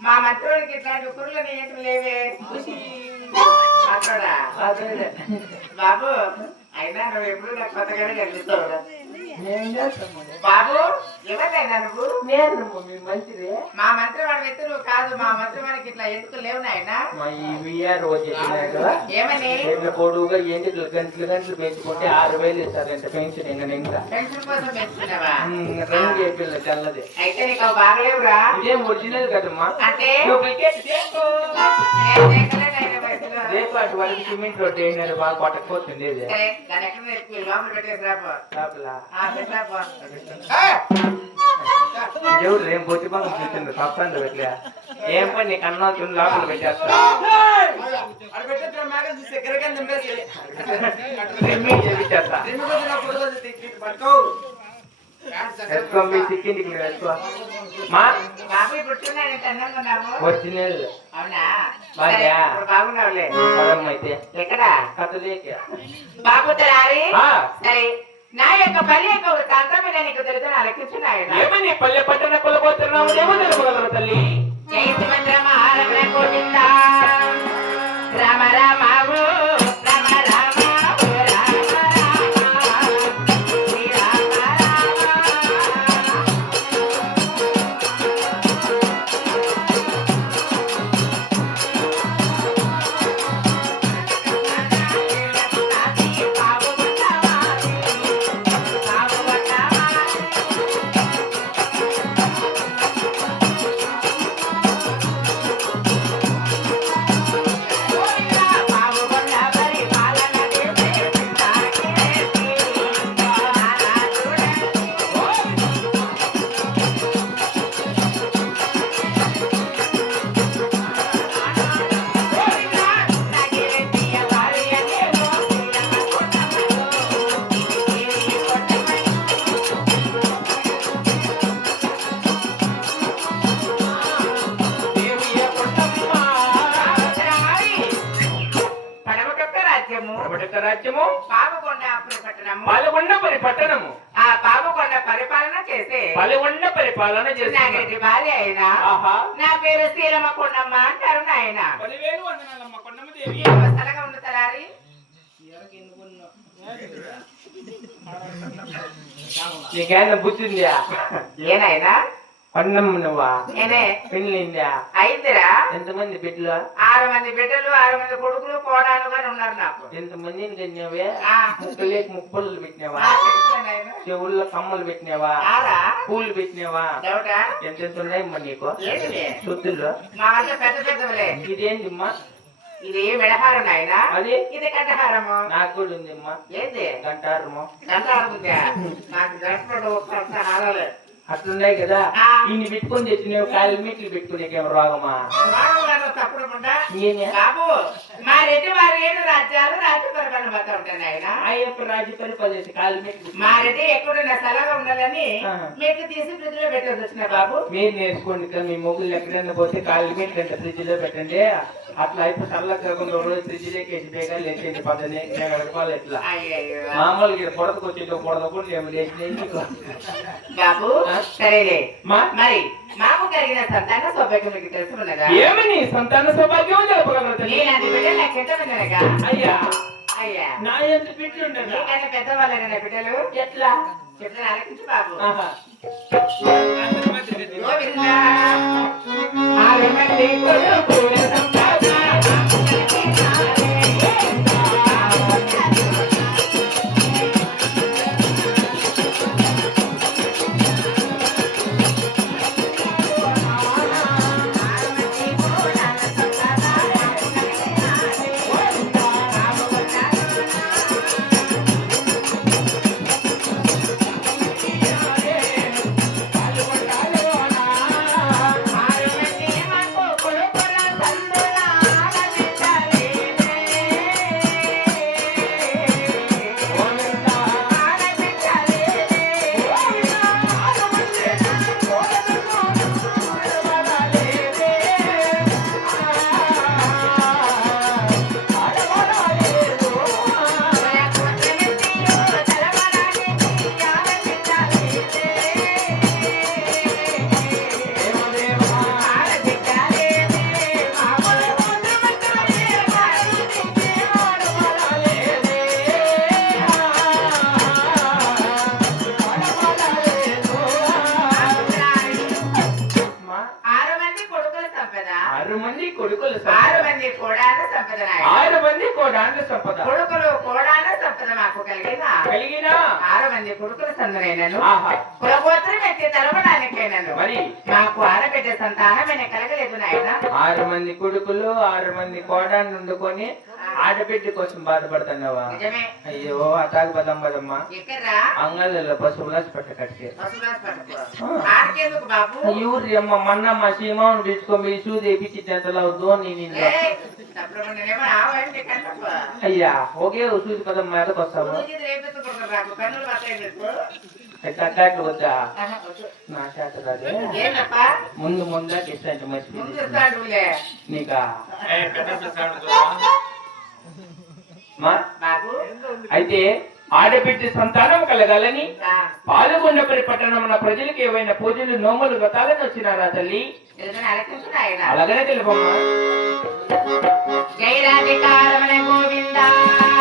మా మంత్రుడికి ఇట్లాంటి కుర్రలు ఏంటి లేవే. బాబు అయినా నువ్వు ఎప్పుడు నాకు కొత్తగానే కనిపిస్తావు? బాబు ఎవరినైనా నువ్వు? నేను మమ్మీ మంచిది మా మంత్రి. వాడి వ్యక్తి నువ్వు కాదు మా మంత్రి వాడికి ఇట్లా ఎందుకు లేవు నాయనా? మా ఏమని? పొడుగుగా ఏంటి గంటలు గంటలు పెంచుకుంటే ఆరు వేలు ఇస్తారంట పెన్షన్ ఇంకా ఇంకా పెన్షన్ కోసం పెంచుకున్నావా? రంగు చెప్పిల్ల తెల్లది. అయితే నీకు బాగలేవురా? ఇదేం ఒరిజినల్ కదమ్మా? అంటే? రేపు అటు వరకు సిమెంట్ బాగా కొట్టకపోతుంది. ఎవరు ఏం బొత్తి బంగం తప్పండి పెట్టలే. ఏం పని? నీకు అన్నా లోపల పెట్టేస్తా. ఎత్తుకో మీ చిక్కింటికి మీరు ఎత్తుకో మా బాబు ఇప్పుడు చూడండి బాగా. బాగున్నావులే పదమ్మ అయితే ఎక్కడ కథలేక బాబు తరారి సరే నా యొక్క యొక్క వృత్తాంతం మీద నీకు తెలుసు ఏమని పల్లె పట్టణ కొలబోతున్నావు ఏమో తెలుపగలరు తల్లి గోవింద రామ రామ పట్టణము పాలకొండపల్లి పట్టణము ఆ పాపకొండ పరిపాలన చేసే పాలకొండ పరిపాలన చేస్తున్నారు నాగటి భార్య అయిన ఆహా. నా పేరు శ్రీరమ కొండమ్మ అంటారు నాయన. పదివేలు వందనాలమ్మ ఉంది తలారి? నీకేమైనా బుద్ధిందా ఏనాయనా? నేనే పెళ్ళిందా? ఐదురా ఎంతమంది బిడ్డలు? ఆరు మంది బిడ్డలు ఆరు మంది కొడుకులు కోడాలు కానీ ఉన్నారు నాకు. ఎంతమందిని కన్యావే ఆ, ముక్కలేక ముక్కలు పెట్టినావా. చెవుల్లో కమ్మలు పెట్టినావా? ఆరా? పూలు పెట్టినావా? ఎంతెంత ఉన్నాయమ్మా నీకు? అంత పెద్ద పెద్దవులే. ఇదేంటిమ్మా ఇది మెడహారం నాయన. అది? ఇది కంఠహారము. నాకు కూడా ఉందిమ్మా. ఏంది? గంటారము. కంఠహారం ఉందా నాకు గంటలు హారాలే అట్లున్నాయి కదా. ఇన్ని పెట్టుకొని తెచ్చినావు కాయలు మీట్లు పెట్టుకునేకేం రోగమా? వాడవాళ్ళు తప్పుడు ఉంటా నేనే. బాబు మా రెడ్డి వారు ఏడు రాజ్యాలు రాజ్య పరిపాలన పోతా ఉంటాను ఆయన రాజ్య పరిపాలన మీట్లు ఎక్కడున్న సలహా ఉండాలని. మెట్లు తీసి ఫ్రిడ్జ్లో వచ్చిన బాబు. మీరు నేర్చుకోండి మీ మొగుళ్ళు ఎక్కడైనా పోతే కాళ్ళు మీట్లు అంటే ఫ్రిడ్జ్లో పెట్టండి. అట్లా అయిపోయి చల్లగా కాకుండా రోజు ఫ్రిడ్జ్లోకి వేసి బేగా లేచేది పదని నేను అడగాలి ఎట్లా. మామూలుగా పొడతకు వచ్చి పొడదకుండా ఏమి లేచినాయి బాబు? సరేలే. మరి మాకు కలిగిన సంతాన సౌభాగ్యం మీకు తెలుసుకున్నదా ఏమని సంతాన సౌభాగ్యం? నేను అది బిడ్డ నాకు అయ్యా. అయ్యా. నా ఎంత బిడ్డలు ఉండగా? నీకన్నా పెద్దవాళ్ళ బిడ్డలు? ఎట్లా? చెప్తాను ఆలకించు బాబు. గోవిందా. సంపద. ఆరు మంది కోడాండ్ల సంపద. కొడుకులు కోడాన సంపద మాకు కలిగిన? కలిగిన? ఆరు మంది కొడుకుల సందనైనను కులగోత్రం ఎత్తి తలవడానికైనను మరి? మాకు ఆడబిడ్డ సంతానమైన కలగలేదు నాయన. ఆరు మంది కొడుకులు ఆరు మంది కోడాన్ని వండుకొని ఆడబిడ్డ కోసం బాధపడుతున్నావా నిజమే. అయ్యో అతాకు పదం పదమ్మా అంగళ్ళలో పశువులాసి పట్ట కట్టే ఇవ్వరి అమ్మ మొన్న మా సీమాను పిలుచుకొని సూ తెప్పించి ఎంతలో అవుతుందో నేను. అయ్యా ఒకే సూది పదం మీదకి వస్తాము రోజు రేపెత్తుకుంటారు నాకు కన్నులు పట్టాయి నీకు. ఎట్లా అట్లాంటి వద్దా? ఆహా, వద్దు. నా చేత రాదే ముందు ముందా ఇస్తాంటి ముందు మర్చిపోయింది ఇస్తాడులే. నీకా? మా అయితే ఆడబిడ్డ సంతానం కలగాలని పాల్గొండపరి పట్టణమున ప్రజలకు ఏవైనా పూజలు నోములు వ్రతాలను వచ్చినారా తల్లి. అలాగనే తెలుపమ్మా. జై రాధికారమణ గోవింద గోవింద.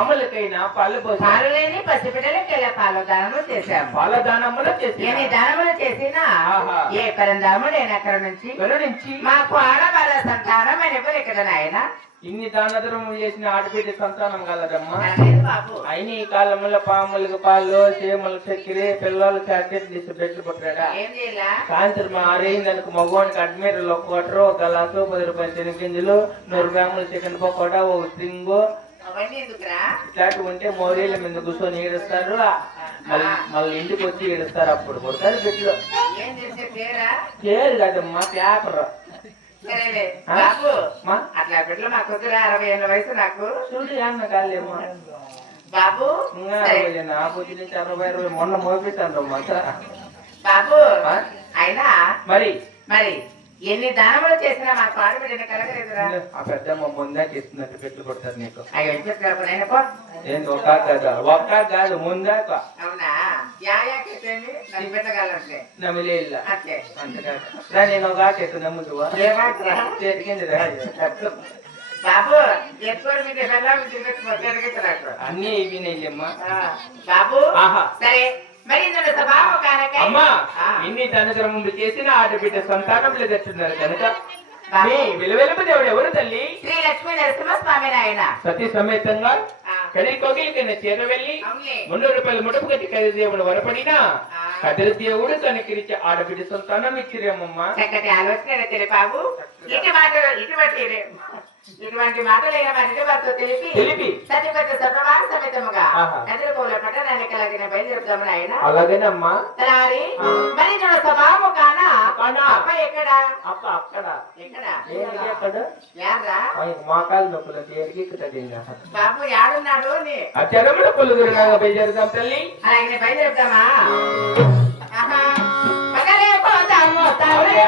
పాములకైనా పళ్ళు పోసి పాలు లేని పసిబిడ్డలకి పాలు దానము చేశాము. పాల దానములు చేసి ఎన్ని దానములు చేసినా. ఏ పరందాముడైన అక్కడ నుంచి కరుణించి మాకు ఆడబల సంతానం అని ఇక్కడ నాయన. ఇన్ని దానధర్మం చేసిన ఆడబిడ్డ సంతానం కలదమ్మా. అయిన ఈ కాలంలో పాములకు పాలు చీమలకు చక్కెర పిల్లలు చాక్లెట్ తీసి బెడ్లు పుట్టాడా సాయంత్రం ఆరైందనుకు మగవానికి అడ్మీరలు ఒక క్వార్టర్ ఒక గ్లాసు పది రూపాయలు శనగింజలు నూరు గ్రాములు చికెన్ పకోడా ఒక స్ట్రింగు ఇట్లాంటివి ఉంటే మోరీల మీద కూర్చొని ఏడుస్తారు. మళ్ళీ ఇంటికి వచ్చి ఏడుస్తారు అప్పుడు. కొడతారు బిడ్డలు పేరా? కదమ్మా పేపర్. అట్లా బిడ్డలు మా కుదిరా అరవై ఏళ్ళ వయసు నాకు. చూడు అన్న కాలేమో బాబు పొద్దు నుంచి అరవై అరవై మొన్న మోపిస్తాను బాబు? అయినా? మరి? మరి? ఎన్ని దానములు చేసినా మాకు ఆడబిడ్డని కలగలేదురా. ఆ పెద్దమ్మ ముందే చేస్తున్నట్టు కొడతారు నీకు. కాదు ఒక్క కాదు ముందాక అవునా? పెట్టగలంటే ఇల్ల అంతే. నేను ఒక ఆట ఏమాత్రా? బాబు మీకు అన్నీ ఇవినాయిలేమ్మా బాబు. సరే. అమ్మా. ఇన్ని ధనక్రమములు చేసిన ఆడబిడ్డ సంతానములు తెచ్చున్నారు కనుక విలువెలుపు దేవుడు ఎవరు తల్లి శ్రీ లక్ష్మీ నరసింహ స్వామి నాయన సతీ సమేతంగా. కలి కోగిలికైనా చేర వెళ్ళి. మున్నూరు రూపాయలు ముడుపు కట్టి కది దేవుడు వరపడినా. కదిరి దేవుడు తనకిరిచి ఆడబిడ్డ సంతానం ఇచ్చిరేమమ్మా చక్కటి ఆలోచన తెలిపావు ఇటు మాట ఇటువంటి ఇటువంటి మాటలైన మన తెలిపి తెలిపి. సత్యపతి సత్యవార సమేతముగా. కదిరిపోల పట్టణానికి అలాగే బయలుదేరుతాము నాయన అలాగేనమ్మా. ఆ. మరి ఇందులో స్వభావము కానా. అప్ప ఎక్కడ? అప్ప అక్కడ. ఎక్కడ? దేనికి అక్కడ యాడ్రా ఆయనకు మోకాలు నొప్పులు దేనికి ఎక్కుతుంది బాబు యాడున్నాడు అని ఆ చెరముల పులుగురు నాగ బయలుదేరుదాం తల్లి. అలాగే బయలుదేరుతామా? ఆహా. పగలే పోతాము తావరే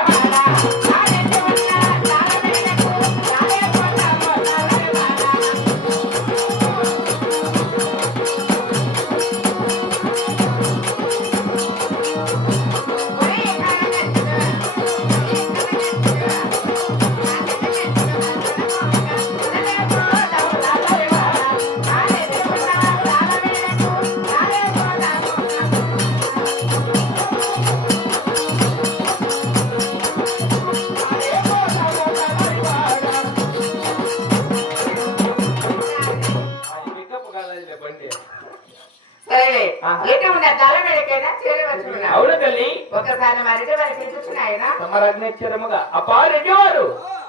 సమరాజ్ఞరముగా అప్పా రెడ్డి వారు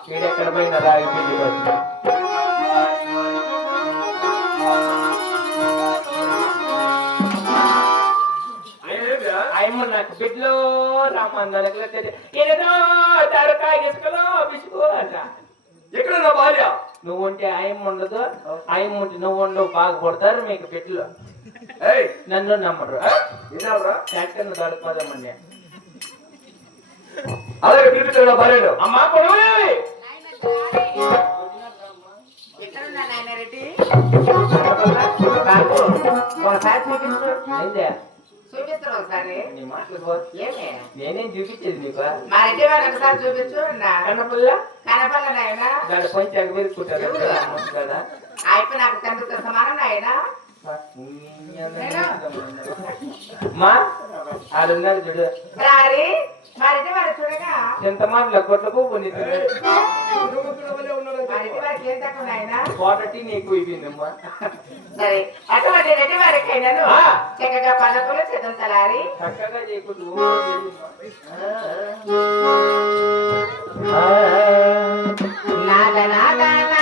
వీడెక్కడ పోయిన రాగి పిండి వచ్చి. ఆయమ్మ నాకు బిడ్డలో రామందనకు ఏదో తరకాయ ఇసుకలో బిసుకు అంట ఎక్కడ నా భార్య? నువ్వు ఉంటే ఆయమ్మ ఉండదు ఆయమ్మ ఉంటే నువ్వు ఉండవు బాగా కొడతారు మీకు బిడ్డలు. నన్ను నమ్మరు. అలాగే పిలిపించాడు భార్యను. అమ్మా నేనేం చూపించేది నీకు? మా రెడ్డి వారు ఒకసారి చూపించు కనపల్ల నాయన దాని కొంచెం అయిపోయి నాకు తండ్రితో సమానం నాయన మా ఆడున్నారు చూడు. రారి మా రెడ్డి వారు చూడగా. ఎంత మాటలు కొట్ల పువ్వు నీ మా రెడ్డి వారికి ఏం తక్కువ నాయన? కోటటి నీకు ఇవ్విందమ్మా. సరే అటువంటి రెడ్డి వారికైనాను ఆ. చక్కగా పదకొలు చదువుతలారి చక్కగా చేయకుండా నాద నాద.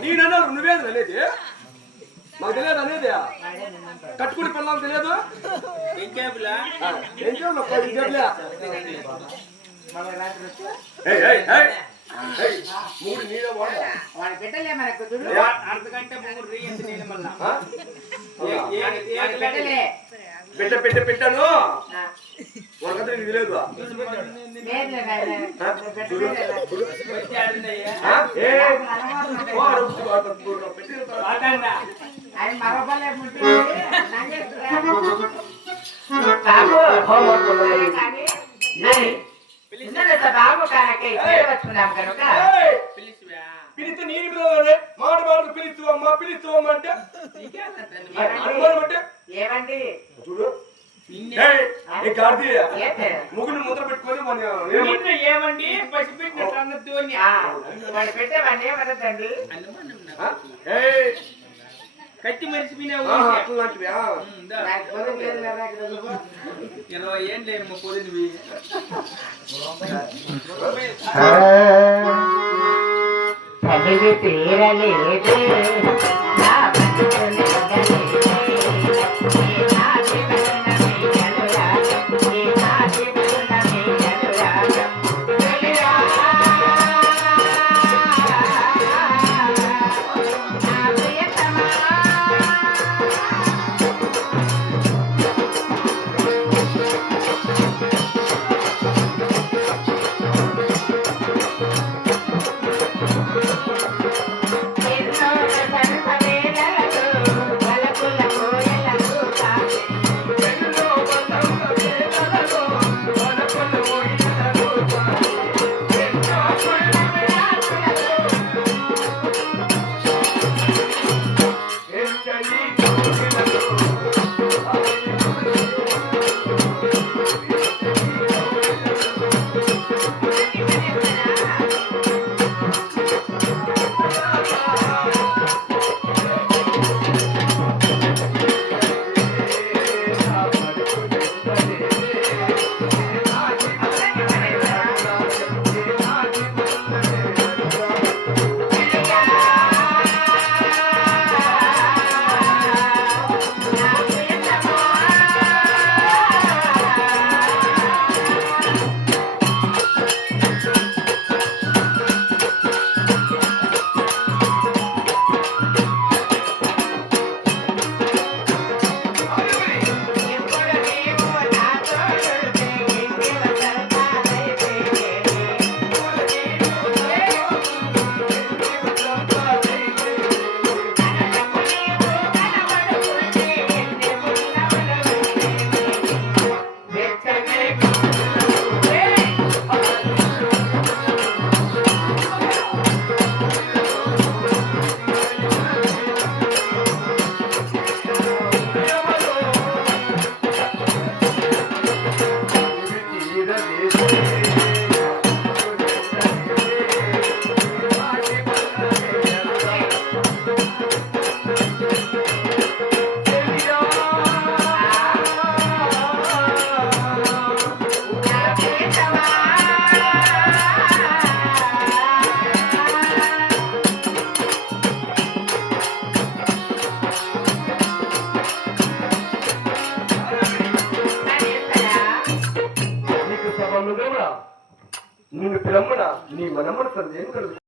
నేనన్నారు నువ్వేది అనేది మాకు తెలియదు అనేది కట్టుకుని పిల్లలు తెలియదు ఏం చేపలా మూడు నీళ్ళ వాడు పెట్టలే మనకు అర్ధగంటే ఉనకతే ఇది లేదు పిలిచి నేను పిలవాలి మాట మాటకు పిలుస్తావమ్మా పిలుస్తావమ్మా అంటే అనుమానం అంటే? ఏమండి? చూడు. ముగ్గురు ముద్ర పెట్టుకొని నిన్ను ఏమండి? పసిపెట్టినట్టు అన్నద్దు అని వాడు పెట్టేవాడిని ఏమన్నదండి కత్తి మరిచిపోయినావు ఇరవై ఏం లేదు మా పొలివి తీరలేదు.